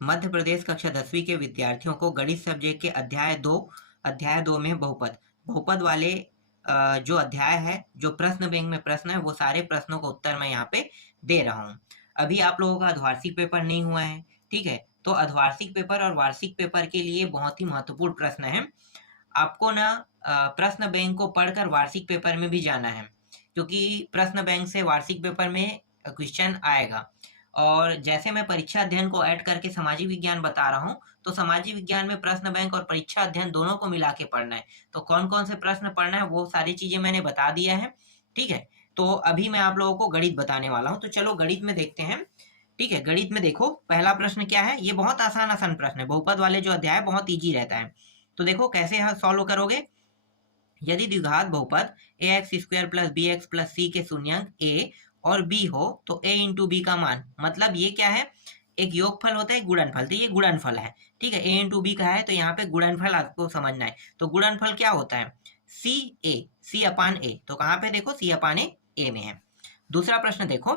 मध्य प्रदेश कक्षा 10वीं के विद्यार्थियों को गणित सब्जेक्ट के अध्याय 2 में बहुपद वाले जो अध्याय है, जो प्रश्न बैंक में प्रश्न है, वो सारे प्रश्नों का उत्तर मैं यहाँ पे दे रहा हूँ। अभी आप लोगों का अर्धवार्षिक पेपर नहीं हुआ है, ठीक है? तो अर्धवार्षिक पेपर और वार्षिक पेपर के लिए बहुत ही महत्वपूर्ण प्रश्न है। आपको ना प्रश्न बैंक को पढ़कर वार्षिक पेपर में भी जाना है, क्योंकि प्रश्न बैंक से वार्षिक पेपर में क्वेश्चन आएगा। और जैसे मैं परीक्षा अध्ययन को ऐड करके सामाजिक विज्ञान बता रहा हूँ, तो सामाजिक विज्ञान में प्रश्न बैंक और परीक्षा अध्ययन दोनों को मिला के पढ़ना है। तो कौन कौन से प्रश्न पढ़ना है वो सारी चीजें मैंने बता दिया है, ठीक है? तो अभी मैं आप लोगों को गणित बताने वाला हूँ, तो चलो गणित में देखते हैं। ठीक है, गणित में देखो पहला प्रश्न क्या है। ये बहुत आसान आसान प्रश्न है, बहुपद वाले जो अध्याय बहुत ईजी रहता है। तो देखो कैसे सॉल्व करोगे। यदि द्विघात बहुपद ax² + bx + c के शून्यंक a और b हो तो a इंटू बी का मान, मतलब ये क्या है, एक योगफल होता है, गुणनफल। तो ये गुणनफल है, ठीक है। a इंटू बी का है तो यहाँ पे गुणनफल आपको समझना है। तो गुणनफल क्या होता है, c अपान a। तो कहाँ पे देखो c अपान a में है। दूसरा प्रश्न देखो,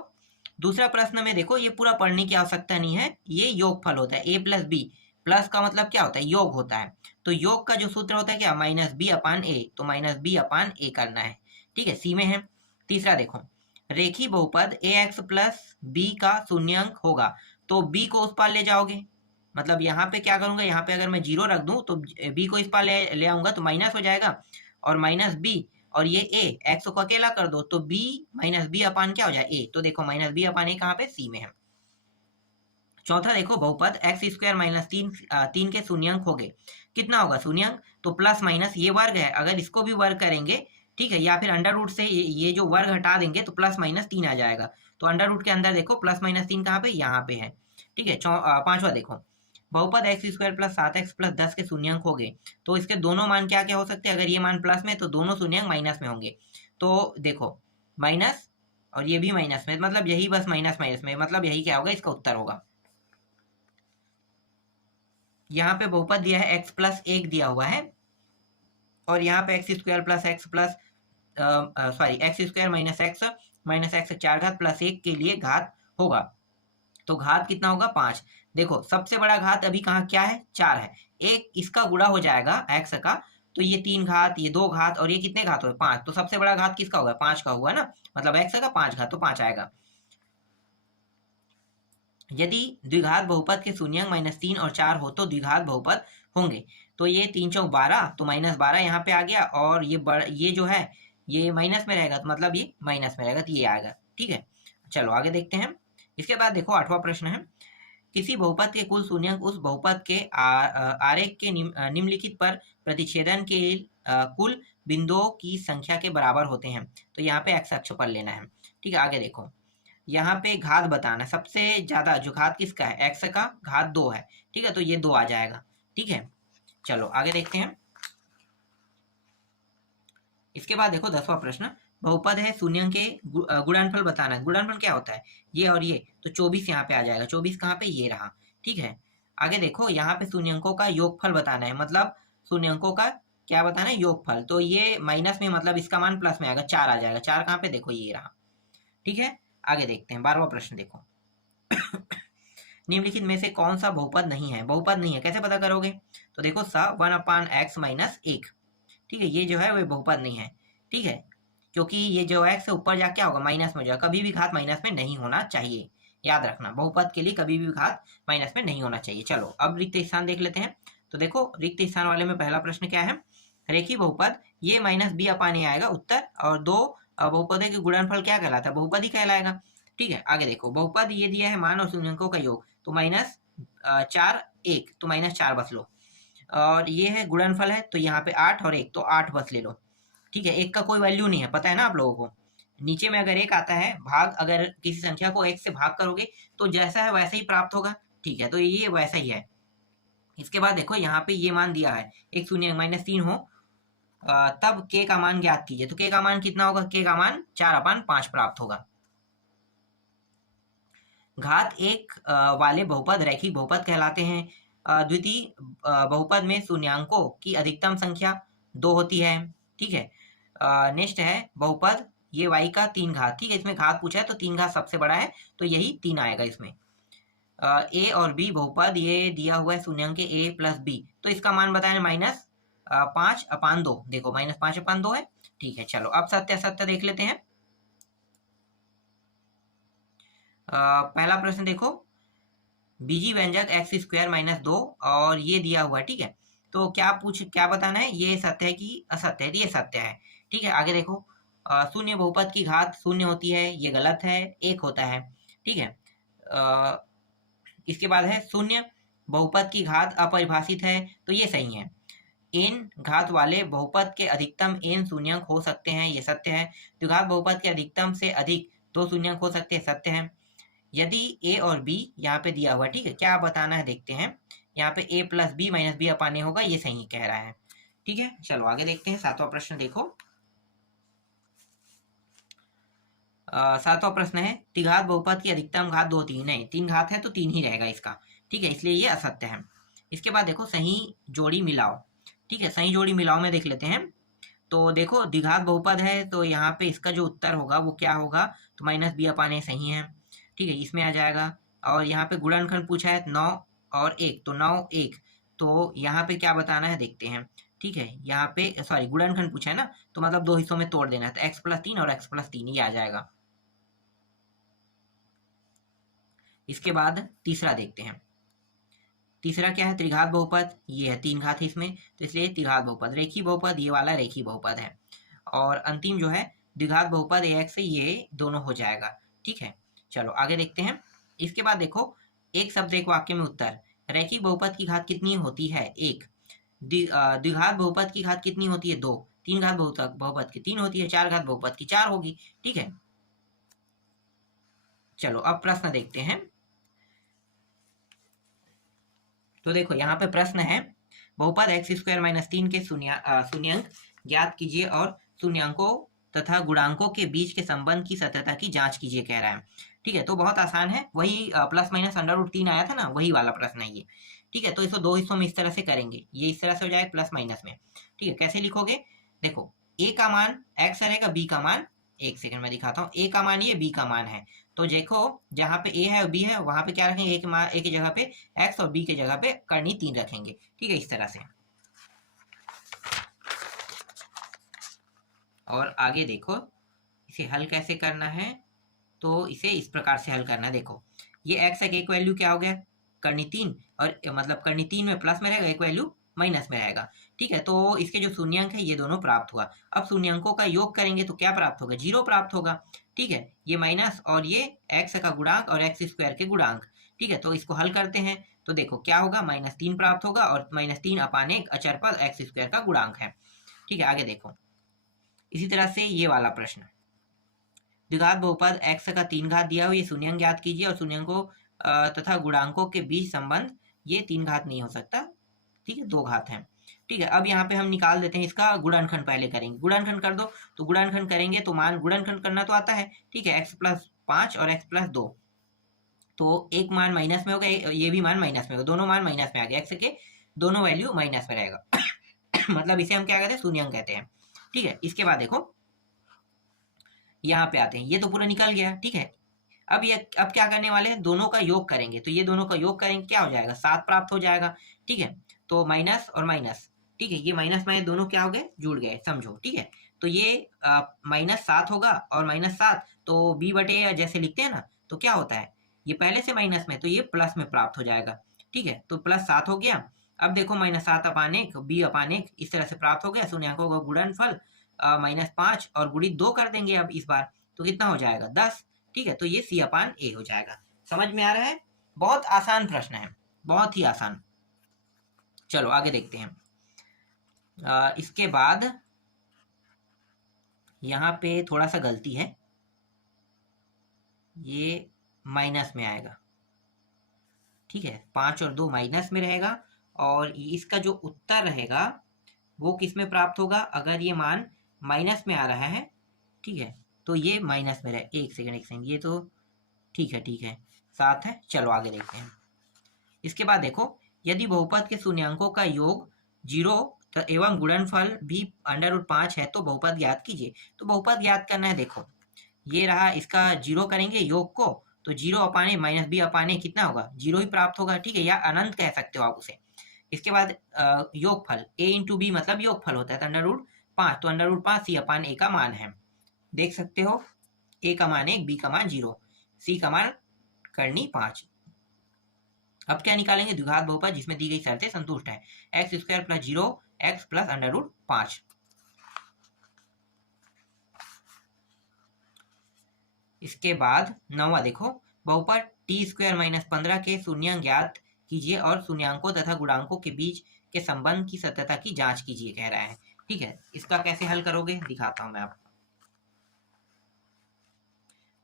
दूसरा प्रश्न में देखो, ये पूरा पढ़ने की आवश्यकता नहीं है, ये योगफल होता है a + b। प्लस का मतलब क्या होता है, योग होता है। तो योग का जो सूत्र होता है क्या, -b अपान a। तो -b अपान a करना है, ठीक है, सी में है। तीसरा देखो, रेखी बहुपद ax + b का शून्यंक होगा तो b को उस पार ले जाओगे। मतलब यहाँ पे क्या करूंगा, यहाँ पे अगर मैं 0 रख दूं तो b को इस पार ले आऊंगा तो माइनस हो जाएगा, और -b और ये a, x को अकेला कर दो तो b -b अपान क्या हो जाए a। तो देखो -b अपान a कहाँ पे, सी में है। चौथा देखो, बहुपद x² - 3 के शून्यंक हो गए, कितना होगा शून्यंक, तो प्लस माइनस, ये वर्ग है, अगर इसको भी वर्ग करेंगे, ठीक है, या फिर अंडर रूट से ये जो वर्ग हटा देंगे तो +-3 आ जाएगा। तो अंडर रूट के अंदर देखो +-3 कहाँ पे, यहाँ पे है, ठीक है। पांचवा देखो, बहुपद x² + 7x + 10 के शून्यंक हो गए, तो इसके दोनों मान क्या क्या हो सकते हैं, अगर ये मान प्लस में तो दोनों शून्यंक माइनस में होंगे। तो देखो माइनस और ये भी माइनस में, मतलब यही बस माइनस माइनस में, मतलब यही क्या होगा, इसका उत्तर होगा। यहाँ पे बहुपद दिया है x + 1 दिया हुआ है, और यहाँ पे x² + x plus sorry x² - x - x 4 घात + 1 के लिए घात होगा। तो घात कितना होगा, 5। देखो सबसे बड़ा घात अभी कहाँ क्या है, 4 है। एक इसका गुणा हो जाएगा x का, तो ये 3 घात, ये 2 घात, और ये कितने घात हुए, 5। तो सबसे बड़ा घात किसका होगा, 5 का हुआ ना, मतलब x का 5 घात, तो 5 आएगा। यदि द्विघात बहुपद के शून्यंक -3 और 4 हो तो द्विघात बहुपद होंगे। तो ये 3 चौक 12, तो -12 यहाँ पे आ गया, और ये जो है ये माइनस में रहेगा, तो मतलब ये माइनस में रहेगा, तो ये आएगा, ठीक है। चलो आगे देखते हैं। इसके बाद देखो 8वां प्रश्न है, किसी बहुपद के कुल शून्यंक उस बहुपद के आरेख के निम्नलिखित पर प्रतिच्छेदन के कुल बिंदुओं की संख्या के बराबर होते हैं। तो यहाँ पे x अक्ष पर लेना है, ठीक है। आगे देखो, यहाँ पे घात बताना है, सबसे ज्यादा जो घात किसका है, x का घात 2 है, ठीक है, तो ये 2 आ जाएगा, ठीक है। चलो आगे देखते हैं। इसके बाद देखो 10वां प्रश्न, बहुपद है शून्यंक के गुणनफल बताना है। गुणनफल क्या होता है, ये और ये, तो 24 यहाँ पे आ जाएगा। 24 कहाँ पे, ये रहा, ठीक है। आगे देखो, यहाँ पे शून्यंकों का योगफल बताना है, मतलब शून्यंकों का क्या बताना है, योगफल। तो ये माइनस में, मतलब इसका मान प्लस में आएगा, 4 आ जाएगा। 4 कहाँ पे, देखो ये रहा, ठीक है। आगे देखते हैं 12वां प्रश्न देखो, निम्नलिखित में से कौन सा बहुपद नहीं है। बहुपद नहीं है कैसे पता करोगे, तो देखो सा 1/x - 1, ठीक है, ये जो है वो बहुपद नहीं है, ठीक है, क्योंकि ये जो x से ऊपर जाके क्या होगा, माइनस में हो जाएगा। कभी भी घात माइनस में नहीं होना चाहिए, याद रखना, बहुपद के लिए कभी भी घात माइनस में नहीं होना चाहिए। चलो अब रिक्त स्थान देख लेते हैं। तो देखो रिक्त स्थान वाले में पहला प्रश्न क्या है, रेखी बहुपद, ये -b अपान a आएगा उत्तर, और दो बहुपद के गुणनफल क्या कहलाता है, बहुपद ही कहलाएगा, ठीक है। आगे देखो, बहुपद ये दिया है मान और शून्यंकों का योग, तो -4 1, तो -4 बस लो, और ये है गुणनफल है, तो यहाँ पे 8 और 1, तो 8 बस ले लो, ठीक है। एक का कोई वैल्यू नहीं है, पता है ना आप लोगों को। नीचे में अगर एक आता है भाग, अगर किसी संख्या को एक से भाग करोगे तो जैसा है वैसा ही प्राप्त होगा, ठीक है, तो ये वैसा ही है। इसके बाद देखो यहाँ पे ये मान दिया है, एक शून्य -3 हो, तब k का मान ज्ञात कीजिए। तो k का मान कितना होगा, k का मान 4/5 प्राप्त होगा। घात 1 वाले बहुपद रैखिक बहुपद कहलाते हैं। द्वितीय बहुपद में शून्यंकों की अधिकतम संख्या 2 होती है, ठीक है। नेक्स्ट है बहुपद ये y का 3 घात, ठीक है, इसमें घात पूछा है तो 3 घात सबसे बड़ा है, तो यही 3 आएगा इसमें। ए और बी बहुपद, ये दिया हुआ है शून्यंक ए प्लस बी, तो इसका मान बताएं -5/2। देखो -5/2 है। ठीक है, चलो अब सत्य असत्य देख लेते हैं। पहला प्रश्न देखो, बीजी व्यंजक x² - 2 और ये दिया हुआ है। ठीक है, तो क्या बताना है, ये सत्य है कि असत्य है? ये सत्य है। ठीक है, आगे देखो, शून्य बहुपद की घात शून्य होती है, ये गलत है, एक होता है। ठीक है, इसके बाद है शून्य बहुपद की घात अपरिभाषित है, तो ये सही है। n घात वाले बहुपद के अधिकतम n शून्यंक हो सकते हैं, ये सत्य है। द्विघात बहुपद के अधिकतम से अधिक 2 शून्यंक हो सकते हैं, सत्य है। यदि a और b यहाँ पे दिया हुआ, ठीक है, क्या बताना है देखते हैं। यहाँ पे a + b - b/a होगा, ये सही कह रहा है। ठीक है, चलो आगे देखते हैं। 7वां प्रश्न देखो, 7वां प्रश्न है, त्रिघात बहुपद की अधिकतम घात 2 3 नहीं, 3 घात है तो 3 ही रहेगा इसका। ठीक है, इसलिए ये असत्य है। इसके बाद देखो, सही जोड़ी मिलाओ। ठीक है, सही जोड़ी मिलाओ में देख लेते हैं। तो देखो, द्विघात बहुपद है तो यहाँ पे इसका जो उत्तर होगा वो क्या होगा, तो -b/a सही है। ठीक है, इसमें आ जाएगा। और यहाँ पे गुणनखंड पूछा है 9 और 1, तो 9 1, तो यहाँ पे क्या बताना है देखते हैं। ठीक है, यहाँ पे सॉरी गुणनखंड पूछा है ना, तो मतलब 2 हिस्सों में तोड़ देना है, तो x + 3 और x + 3 ये आ जाएगा। इसके बाद तीसरा देखते हैं। तीसरा क्या है, त्रिघात बहुपद, ये है 3 घात इसमें, तो इसलिए त्रिघात बहुपद। रेखी बहुपद, ये वाला रेखी बहुपद है। और अंतिम जो है द्विघात बहुपद ax से ये दोनों हो जाएगा। ठीक है, चलो आगे देखते हैं। इसके बाद देखो, एक शब्द एक वाक्य में उत्तर। रैखिक बहुपद की घात कितनी होती है, 1। द्विघात बहुपद की घात कितनी होती है, 2। 3 घात बहुपद की 3 होती है, 4 घात बहुपद की 4 होगी। ठीक है, चलो अब प्रश्न देखते हैं। तो देखो, यहाँ पे प्रश्न है, बहुपद x² - 3 के शून्यंक ज्ञात कीजिए और शून्यंकों तथा गुणांकों के बीच के संबंध की सत्यता की जांच कीजिए, कह रहा है। ठीक है, तो बहुत आसान है, वही ±√3 आया था ना, वही वाला प्रश्न है ये। ठीक है, तो इसको 2 हिस्सों में इस तरह से करेंगे, ये इस तरह से हो जाएगा प्लस में। ठीक है, कैसे लिखोगे, देखो, a का मान x रहेगा, b का मान, एक सेकंड में दिखाता हूँ, a का मान ये, b का मान है। तो देखो, जहाँ पे a है और b है, वहां पे क्या रखेंगे, a की जगह पे x और b की जगह पे करनी 3 रखेंगे। ठीक है, इस तरह से। और आगे देखो, इसे हल कैसे करना है, तो इसे इस प्रकार से हल करना है। देखो, ये x एक वैल्यू क्या हो गया, करनी 3, और मतलब करनी 3 में प्लस में रहेगा, एक वैल्यू माइनस में रहेगा। ठीक है, तो इसके जो शून्यंक है ये दोनों प्राप्त हुआ। अब शून्यंकों का योग करेंगे तो क्या प्राप्त होगा, 0 प्राप्त होगा। ठीक है, ये माइनस और ये x का गुणांक और x² के गुणांक। ठीक है, तो इसको हल करते हैं, तो देखो क्या होगा, -3 प्राप्त होगा, और -3/1 अचर पद x² का गुणांक है। ठीक है, आगे देखो, इसी तरह से ये वाला प्रश्न, द्विघात बहुपद x का 3 घात दिया हुआ, ये शून्यंक ज्ञात कीजिए और शून्यंकों तथा गुणांकों के बीच संबंध, ये 3 घात नहीं हो सकता। ठीक है, 2 घात है। ठीक है, अब यहाँ पे हम निकाल देते हैं इसका गुणनखंड, पहले करेंगे, गुणनखंड कर दो, तो गुणनखंड करेंगे तो मान गुणनखंड करना तो आता है। ठीक है, x + 5 और x + 2, तो एक मान माइनस में होगा, ये भी मान माइनस में होगा, दोनों मान माइनस में आ गए, x के दोनों वैल्यू माइनस में रहेगा। मतलब इसे हम क्या कहते हैं, शून्यंक कहते हैं। ठीक है, इसके बाद देखो, यहाँ पे आते हैं, ये तो पूरा निकल गया। ठीक है, अब क्या करने वाले हैं, दोनों का योग करेंगे, तो ये दोनों का योग करेंगे, क्या हो जाएगा, 7 प्राप्त हो जाएगा। ठीक है, तो माइनस और माइनस, ठीक है, ये माइनस में दोनों क्या हो गए, जुड़ गए, समझो। ठीक है, तो ये -7 होगा और -7, तो b/a जैसे लिखते हैं ना, तो क्या होता है, ये पहले से माइनस में, तो ये प्लस में प्राप्त हो जाएगा। ठीक है, तो +7 हो गया। अब देखो, -7/1 b/1 इस तरह से प्राप्त हो गया। शून्यंकों का गुणनफल -5 और गुणित 2 कर देंगे अब इस बार, तो कितना हो जाएगा, 10। ठीक है, तो ये c/a हो जाएगा। समझ में आ रहा है, बहुत आसान प्रश्न है, बहुत ही आसान। चलो आगे देखते हैं। इसके बाद यहाँ पे थोड़ा सा गलती है, ये माइनस में आएगा। ठीक है, 5 और 2 माइनस में रहेगा, और इसका जो उत्तर रहेगा वो किस में प्राप्त होगा, अगर ये मान माइनस में आ रहा है, ठीक है, तो ये माइनस में रहे, एक सेकंड, ये तो ठीक है 7 है। चलो आगे देखते हैं। इसके बाद देखो, यदि बहुपद के शून्यंकों का योग 0 एवं गुणनफल भी √5 है तो बहुपद ज्ञात कीजिए। तो बहुपद ज्ञात करना है, देखो ये रहा, इसका 0 करेंगे योग को, तो 0/a माइनस बी अपान ए कितना होगा, 0 ही प्राप्त होगा, ठीक है, या अनंत कह सकते हो आप उसे। इसके बाद योगफल a इंटू बी मतलब योगफल होता है, तो √5, तो √5 सी अपान ए का मान है। देख सकते हो a का मान 1, b का मान 0, c का मान करनी 5। अब क्या निकालेंगे, द्विघात बहुपद जिसमें दी गई शर्तें संतुष्ट है, x² + 0 x + √5। इसके बाद 9वां देखो, बहुपद t² - 15 के शून्यांक ज्ञात कीजिए और शून्यांकों तथा गुणांकों के बीच के संबंध की सत्यता की जांच कीजिए कह रहा है, ठीक है। इसका कैसे हल करोगे दिखाता हूं मैं आपको।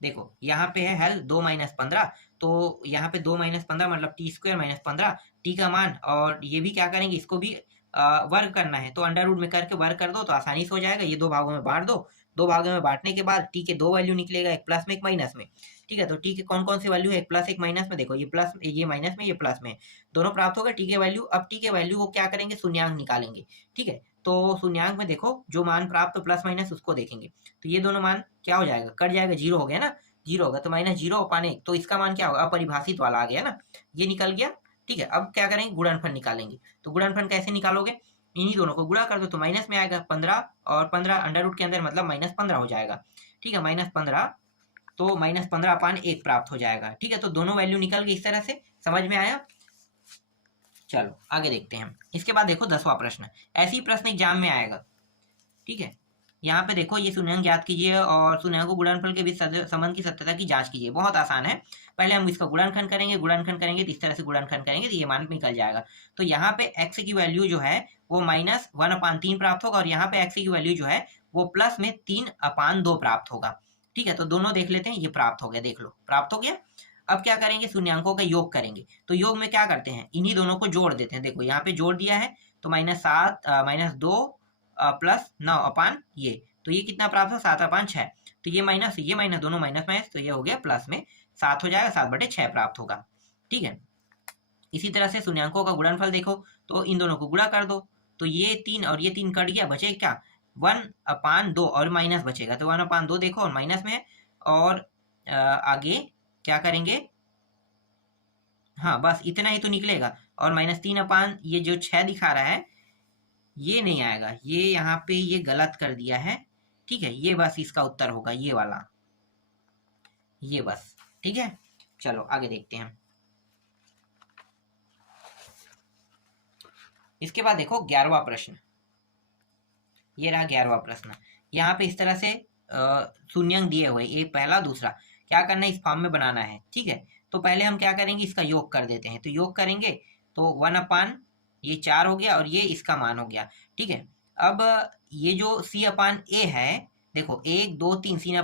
देखो यहाँ पे है हल 2 - 15, तो यहाँ पे 2 - 15 मतलब t² - 15, टी का मान, और ये भी क्या करेंगे, इसको भी वर्ग करना है, तो अंडर रूट में करके वर्ग कर दो तो आसानी से हो जाएगा। ये दो भागों में बांट दो, दो भागों में बांटने के बाद टी के दो वैल्यू निकलेगा, एक प्लस में एक माइनस में, ठीक है। तो टी के कौन कौन सी वैल्यू है, एक प्लस एक माइनस में, देखो ये प्लस, ये माइनस में, ये प्लस में, दोनों प्राप्त होगा टी के वैल्यू। अब टी के वैल्यू को क्या करेंगे, शून्यांक निकालेंगे, ठीक है। तो शून्यांक में देखो जो मान प्राप्त प्लस माइनस उसको देखेंगे, तो ये दोनों मान क्या हो जाएगा, कट जाएगा, 0 हो गया ना, 0 होगा, तो -0/1, तो इसका मान क्या होगा, अपरिभाषित वाला आ गया ना, ये निकल गया, ठीक है। अब क्या करेंगे, गुणनफल निकालेंगे, तो गुणनफल कैसे निकालोगे, इन्हीं दोनों को गुणा कर दो तो माइनस में आएगा 15, और 15 अंडर रूट के अंदर मतलब -15 हो जाएगा, ठीक है, -15, तो -15/1 प्राप्त हो जाएगा, ठीक है। तो दोनों वैल्यू निकल गई, इस तरह से समझ में आया। चलो आगे देखते हैं। इसके बाद देखो 10वां प्रश्न, ऐसी प्रश्न एग्जाम में आएगा, ठीक है। यहाँ पे देखो, ये शून्यांक ज्ञात कीजिए और शून्यांकों गुणनफल के बीच संबंध की सत्यता की जांच कीजिए। बहुत आसान है, पहले हम इसका गुणनखंड करेंगे, गुणनखंड करेंगे तो इस तरह से गुणनखंड करेंगे तो ये मान निकल जाएगा। तो यहाँ पे x की वैल्यू जो है वो -1/3 प्राप्त होगा, और यहाँ पे x की वैल्यू जो है वो प्लस में 3/2 प्राप्त होगा, ठीक है। तो दोनों देख लेते हैं, ये प्राप्त हो गया, देख लो प्राप्त हो गया। अब क्या करेंगे, शून्यांकों का योग करेंगे, तो योग में क्या करते हैं, इन्हीं दोनों को जोड़ देते हैं। देखो यहाँ पे जोड़ दिया है, तो -2 + 9 ये, तो ये कितना प्राप्त हो, 7/6, तो ये माइनस दोनों माइनस, तो ये हो गया प्लस में 7 हो जाएगा, 7/6 प्राप्त होगा, ठीक है। इसी तरह से शून्यांकों का गुणनफल देखो, तो इन दोनों को गुणा कर दो, तो ये 3 और ये 3 कट गया, बचे क्या, 1/2 और माइनस बचेगा, तो 1/2 देखो और माइनस में है, और आगे क्या करेंगे, हाँ बस इतना ही तो निकलेगा, और -3 ये जो 6 दिखा रहा है ये नहीं आएगा, ये यहाँ पे ये गलत कर दिया है, ठीक है, ये बस इसका उत्तर होगा, ये वाला, ये बस, ठीक है। चलो आगे देखते हैं। इसके बाद देखो 11वां प्रश्न, ये रहा 11वां प्रश्न। यहाँ पे इस तरह से शून्यांक दिए हुए, एक पहला दूसरा, क्या करना है, इस फॉर्म में बनाना है, ठीक है। तो पहले हम क्या करेंगे, इसका योग कर देते हैं, तो योग करेंगे तो 1/, ये 4 हो गया, और ये इसका मान हो गया, ठीक है। अब ये जो c/a है, देखो 1 2 3 c/a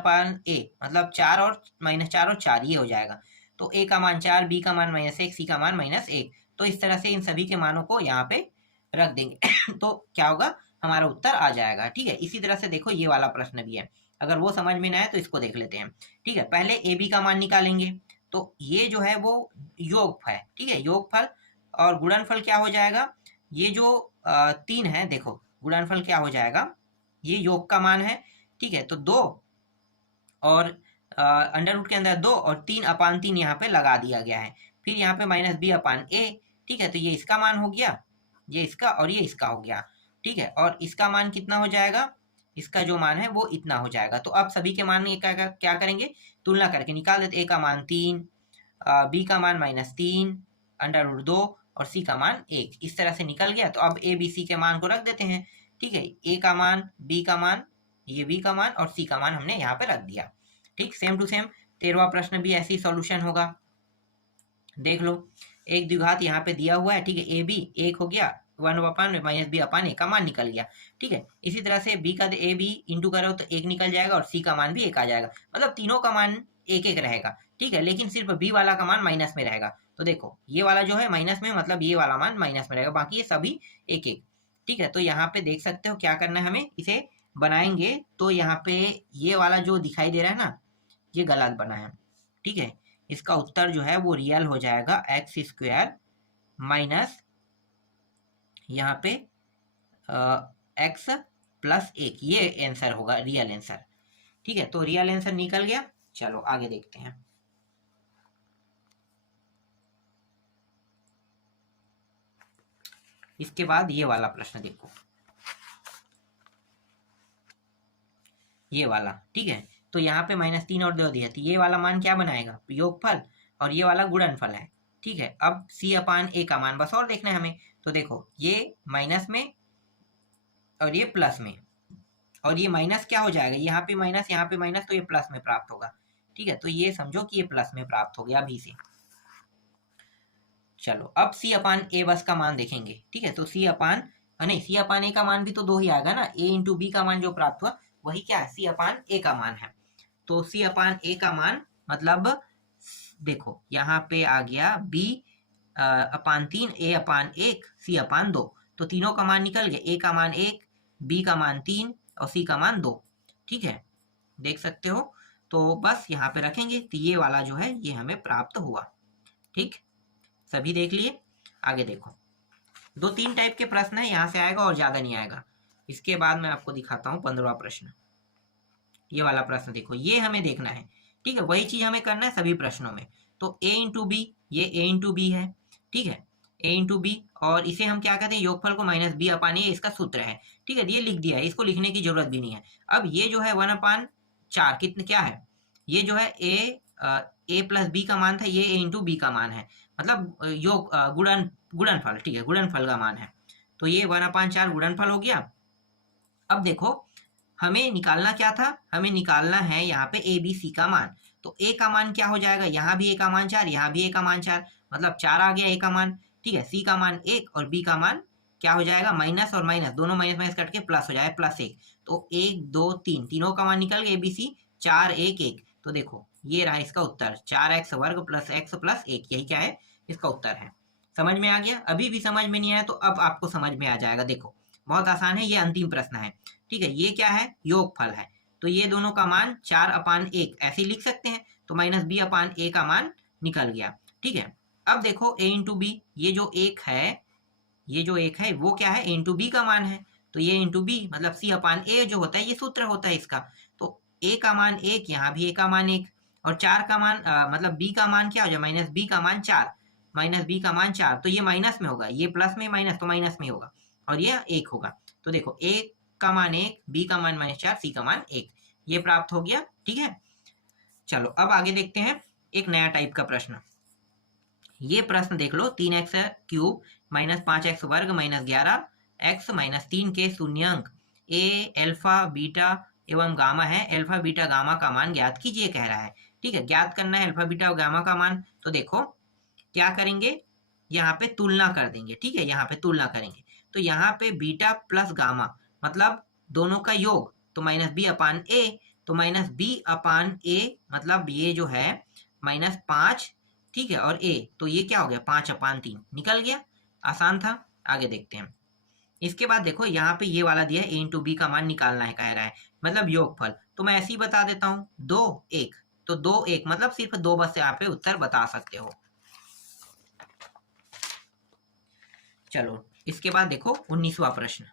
मतलब 4 और -4 और 4, ये हो जाएगा, तो a का मान 4, b का मान -1, c का मान -1, तो इस तरह से इन सभी के मानों को यहाँ पे रख देंगे तो क्या होगा, हमारा उत्तर आ जाएगा, ठीक है। इसी तरह से देखो ये वाला प्रश्न भी है, अगर वो समझ में ना आए तो इसको देख लेते हैं, ठीक है। पहले ए बी का मान निकालेंगे, तो ये जो है वो योगफल है, ठीक है, योगफल, और गुणनफल क्या हो जाएगा, ये जो 3 है, देखो गुणनफल क्या हो जाएगा, ये योग का मान है, ठीक है, तो 2 और अंडर रूट के अंदर 2 और 3/3 यहाँ पे लगा दिया गया है, फिर यहाँ पे -b/a, ठीक है, तो ये इसका मान हो गया, ये इसका और ये इसका हो गया, ठीक है। और इसका मान कितना हो जाएगा, इसका जो मान है वो इतना हो जाएगा। तो अब सभी के मान क्या करेंगे, तुलना करके निकाल देते, a का मान 3, b का मान -3 अंडर रूट 2 और c का मान 1, इस तरह से निकल गया। तो अब a b c के मान को रख देते हैं, ठीक है, a का मान, b का मान, ये b का मान और c का मान हमने यहाँ पे रख दिया, ठीक। सेम टू सेम 13वां प्रश्न भी ऐसी सॉल्यूशन होगा, देख लो, एक द्विघात यहाँ पे दिया हुआ है, ठीक है, ए बी 1 हो गया, 1/- b/a का मान निकल गया, ठीक है। इसी तरह से b का ए बी इंटू करो तो 1 निकल जाएगा, और c का मान भी 1 आ जाएगा, मतलब तीनों का मान 1 रहेगा, ठीक है, लेकिन सिर्फ b वाला का मान माइनस में रहेगा। तो देखो ये वाला जो है माइनस में, मतलब ये वाला मान माइनस में रहेगा, बाकी ये सभी 1, ठीक है। तो यहाँ पे देख सकते हो क्या करना है, हमें इसे बनाएंगे, तो यहाँ पे ये वाला जो दिखाई दे रहा है ना, ये गलत बना है, ठीक है। इसका उत्तर जो है वो रियल हो जाएगा, x² माइनस यहाँ पे x + 1, ये आंसर होगा, रियल आंसर, ठीक है। तो रियल आंसर निकल गया। चलो आगे देखते हैं। इसके बाद ये वाला प्रश्न देखो, ये वाला, ठीक है। तो यहाँ पे -3 और 2 दिया, तो ये वाला मान क्या बनाएगा, योगफल, और ये वाला गुणनफल है, ठीक है। अब C/A का मान बस और देखना है हमें, तो देखो ये माइनस में और ये प्लस में, और ये माइनस क्या हो जाएगा, यहाँ पे माइनस यहाँ पे माइनस, तो ये प्लस में प्राप्त होगा, ठीक है। तो ये समझो कि ये प्लस में प्राप्त हो गया अभी से। चलो अब C/A बस का मान देखेंगे, ठीक है। तो नहीं, C/A का मान भी तो 2 ही आएगा ना, A इंटू बी का मान जो प्राप्त हुआ वही क्या है, C/A का मान है। तो C/A का मान मतलब देखो यहाँ पे आ गया B/3, A/1, C/2, तो तीनों का मान निकल गया, A का मान 1, B का मान 3 और C का मान 2, ठीक है, देख सकते हो। तो बस यहाँ पे रखेंगे, तो ये वाला जो है ये हमें प्राप्त हुआ, ठीक, सभी देख लिए। आगे देखो, 2-3 टाइप के प्रश्न है, यहाँ से आएगा और ज्यादा नहीं आएगा। इसके बाद मैं आपको दिखाता हूँ 15वां प्रश्न, ये वाला प्रश्न देखो, ये हमें देखना है, ठीक है, वही चीज हमें करना है सभी प्रश्नों में। तो A इंटू बी, ये A इंटू बी है, ठीक है, A इंटू बी, और इसे हम क्या कहते हैं, योगफल को -B/A इसका सूत्र है, ठीक है, ये लिख दिया है, इसको लिखने की जरूरत भी नहीं है। अब ये जो है 1/4 कितने क्या है, ये जो है A प्लस बी का मान था, ये A इंटू बी का मान है, मतलब गुणनफल, ठीक है, गुणनफल का मान है। तो ये 1/4 गुणनफल हो गया। अब देखो हमें निकालना क्या था, हमें निकालना है यहाँ पे ABC का मान। तो A का मान क्या हो जाएगा, यहाँ भी A का मान 4, यहाँ भी A का मान 4, मतलब 4 आ गया A का मान, ठीक है। C का मान 1 और B का मान क्या हो जाएगा, माइनस और माइनस, दोनों माइनस माइनस कट के प्लस हो जाएगा, +1। तो 1 2 3 तीनों का मान निकल गया ABC, 4 1 1। तो देखो ये रहा इसका उत्तर, 4x वर्ग प्लस x प्लस 1, यही क्या है, इसका उत्तर है। समझ में आ गया, अभी भी समझ में नहीं आया तो अब आपको समझ में आ जाएगा। देखो बहुत आसान है, ये अंतिम प्रश्न है, ठीक है। ये क्या है, योगफल है, तो ये दोनों का मान 4/1 ऐसे लिख सकते हैं, तो -B/A का मान निकल गया, ठीक है। अब देखो A इंटू बी, ये जो एक है वो क्या है, A इंटू बी का मान है, तो ये इंटू बी मतलब C/A जो होता है ये सूत्र होता है इसका। तो A का मान 1, यहाँ भी A का मान 1, और 4 का मान मतलब B का मान क्या हो जाए, -B का मान 4, -B का मान 4, तो ये माइनस में होगा, ये प्लस में माइनस, तो माइनस में होगा, और ये 1 होगा। तो देखो A का मान 1, B का मान -4, C का मान 1, ये प्राप्त हो गया, ठीक है। चलो अब आगे देखते हैं एक नया टाइप का प्रश्न। ये प्रश्न देख लो, 3x³ -5x वर्ग -11x -3 के शून्यांक A, अल्फा, बीटा एवं गामा है, अल्फा बीटा गामा का मान ज्ञात कीजिए कह रहा है, ठीक है। ज्ञात करना है अल्फा बीटा और गामा का मान। तो देखो क्या करेंगे, यहाँ पे तुलना कर देंगे, ठीक है, यहाँ पे तुलना करेंगे। तो यहाँ पे बीटा प्लस गामा मतलब दोनों का योग, तो -B/A, तो -B/A मतलब ये जो है -5, ठीक है, और A, तो ये क्या हो गया, 5/3 निकल गया, आसान था। आगे देखते हैं। इसके बाद देखो यहाँ पे ये वाला दिया है, A इंटू बी का मान निकालना है कह रहा है, मतलब योगफल। तो मैं ऐसे ही बता देता हूँ, 2 1, तो 2 1 मतलब सिर्फ 2 बस से आप उत्तर बता सकते हो। चलो इसके बाद देखो 19वां प्रश्न।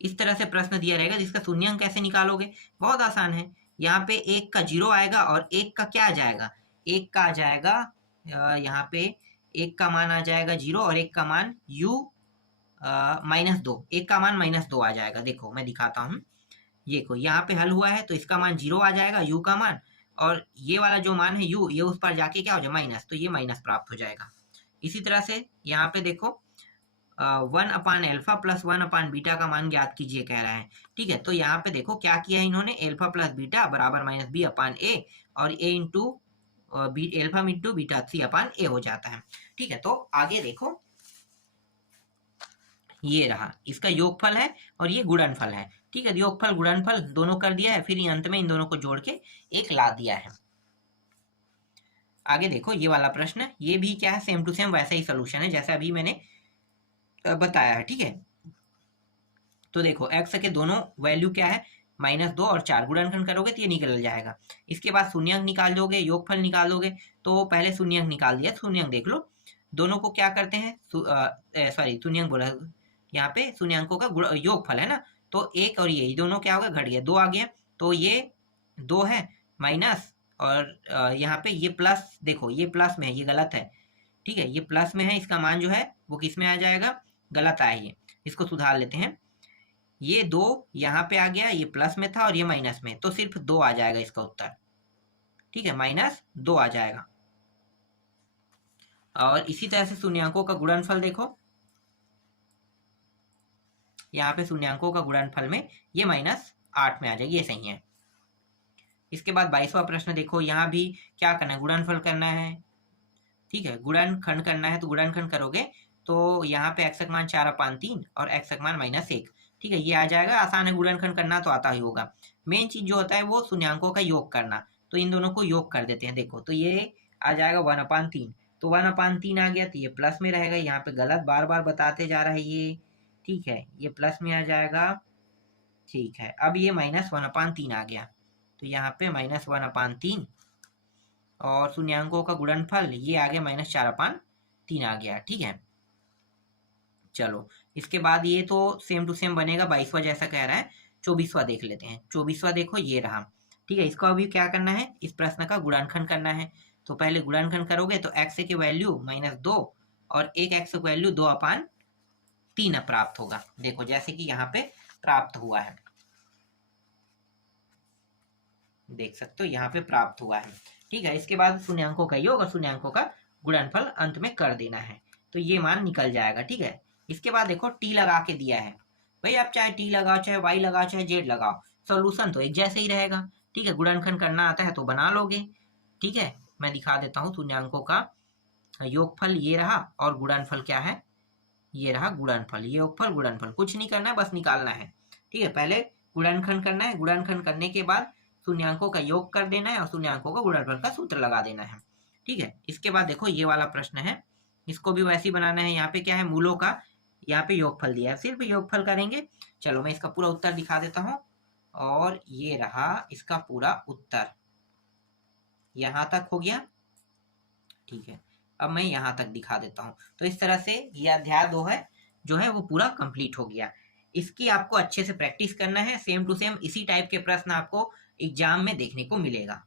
इस तरह से प्रश्न दिया रहेगा जिसका शून्यांक कैसे निकालोगे, बहुत आसान है। यहाँ पे 1 का 0 आएगा और 1 का क्या आ जाएगा, 1 का आ जाएगा यहाँ पे 1 का मान आ जाएगा 0 और 1 का मान -2, 1 का मान -2 आ जाएगा। देखो मैं दिखाता हूँ, ये को यहाँ पे हल हुआ है तो इसका मान 0 आ जाएगा u का मान, और ये वाला जो मान है u, ये उस पर जाके क्या हो जाए माइनस, तो ये माइनस प्राप्त हो जाएगा। इसी तरह से यहाँ पे देखो 1/अल्फा प्लस 1/बीटा का मान ज्ञात कीजिए कह रहा है, ठीक है। तो यहाँ पे देखो क्या किया है इन्होंने, अल्फा प्लस बीटा बराबर -B/A, और A into alpha into beta C/A हो जाता है, ठीक है। तो आगे देखो ये रहा इसका योगफल है और ये गुणनफल है, ठीक है। योगफल गुणनफल दोनों कर दिया है, फिर अंत में इन दोनों को जोड़ के एक ला दिया है। आगे देखो ये वाला प्रश्न, ये भी क्या है, सेम टू सेम वैसा ही सोल्यूशन है जैसा अभी मैंने बताया है, ठीक है। तो देखो x के दोनों वैल्यू क्या है, -2 और 4, गुणनखंड करोगे तो ये निकल जाएगा। इसके बाद शून्यांक निकाल दोगे, योगफल निकाल दोगे। तो पहले शून्यांक निकाल दिया, शून्यांक देख लो, दोनों को क्या करते हैं, सॉरी शून्यांक बोला, यहाँ पे शून्यांकों का योगफल है ना, तो 1 और ये दोनों क्या होगा, घट गया, 2 आ गया, तो ये 2 है माइनस, और यहाँ पे ये प्लस, देखो ये प्लस में है, ये गलत है, ठीक है, ये प्लस में है, इसका मान जो है वो किस में आ जाएगा, गलत आया ये, इसको सुधार लेते हैं। ये 2 यहाँ पे आ गया, ये प्लस में था और ये माइनस में, तो सिर्फ 2 आ जाएगा इसका उत्तर। ठीक है, -2 आ जाएगा। और इसी तरह से शून्यांकों का गुणनफल देखो, यहाँ पे शून्यांकों का गुणनफल में ये -8 में आ जाएगी, ये सही है। इसके बाद 22वां प्रश्न देखो, यहाँ भी क्या करना है, गुणनफल करना है। ठीक है, गुणनखंड करना है, तो गुणनखंड करोगे तो यहाँ पे x का मान 4/3 और x का मान -1। ठीक है, ये आ जाएगा, आसान है, गुणनखंड करना तो आता ही होगा। मेन चीज जो होता है वो शून्यांकों का योग करना, तो इन दोनों को योग कर देते हैं। देखो तो ये आ जाएगा 1/3, तो 1/3 आ गया, तो ये प्लस में रहेगा, यहाँ पे गलत बार बार बताते जा रहा है ये। ठीक है, ये प्लस में आ जाएगा। ठीक है, अब ये -1/3 आ गया, तो यहाँ पे -1/3 और शून्यांकों का गुणनफल ये आ गया -4/3 आ गया। ठीक है, चलो इसके बाद ये तो सेम टू सेम बनेगा, 22वां जैसा कह रहा है। 24वां देख लेते हैं। 24वां देखो ये रहा। ठीक है, इसको अभी क्या करना है, इस प्रश्न का गुणनखंड करना है। तो पहले गुणनखंड करोगे तो x की वैल्यू -2 और एक x की वैल्यू 2/3 प्राप्त होगा। देखो जैसे कि यहाँ पे प्राप्त हुआ है, देख सकते हो यहाँ पे प्राप्त हुआ है। ठीक है, इसके बाद शून्यांकों का योग और शून्यांकों का गुणनफल अंत में कर देना है, तो ये मान निकल जाएगा। ठीक है, इसके बाद देखो टी लगा के दिया है, भाई आप चाहे टी लगाओ, चाहे वाई लगाओ, चाहे जेड लगाओ, सोल्यूशन तो एक जैसे ही रहेगा। ठीक है, गुणनखंड करना आता है तो बना लोगे। ठीक है, मैं दिखा देता हूँ, शून्यांकों का योगफल ये रहा और गुणनफल क्या है, ये रहा गुणनफल। ये योगफल गुणनफल कुछ नहीं करना है, बस निकालना है। ठीक है, पहले गुणनखंड करना है, गुणनखंड करने के बाद शून्यांकों का योग कर देना है और शून्यांकों का गुणनफल का सूत्र लगा देना है। ठीक है, इसके बाद देखो ये वाला प्रश्न है, इसको भी वैसे ही बनाना है। यहाँ पे क्या है, मूलों का यहाँ पे योगफल दिया है, सिर्फ योगफल करेंगे। चलो मैं इसका पूरा उत्तर दिखा देता हूँ, और ये रहा इसका पूरा उत्तर, यहाँ तक हो गया। ठीक है, अब मैं यहाँ तक दिखा देता हूँ। तो इस तरह से ये अध्याय 2 है जो है वो पूरा कंप्लीट हो गया। इसकी आपको अच्छे से प्रैक्टिस करना है, सेम टू सेम इसी टाइप के प्रश्न आपको एग्जाम में देखने को मिलेगा।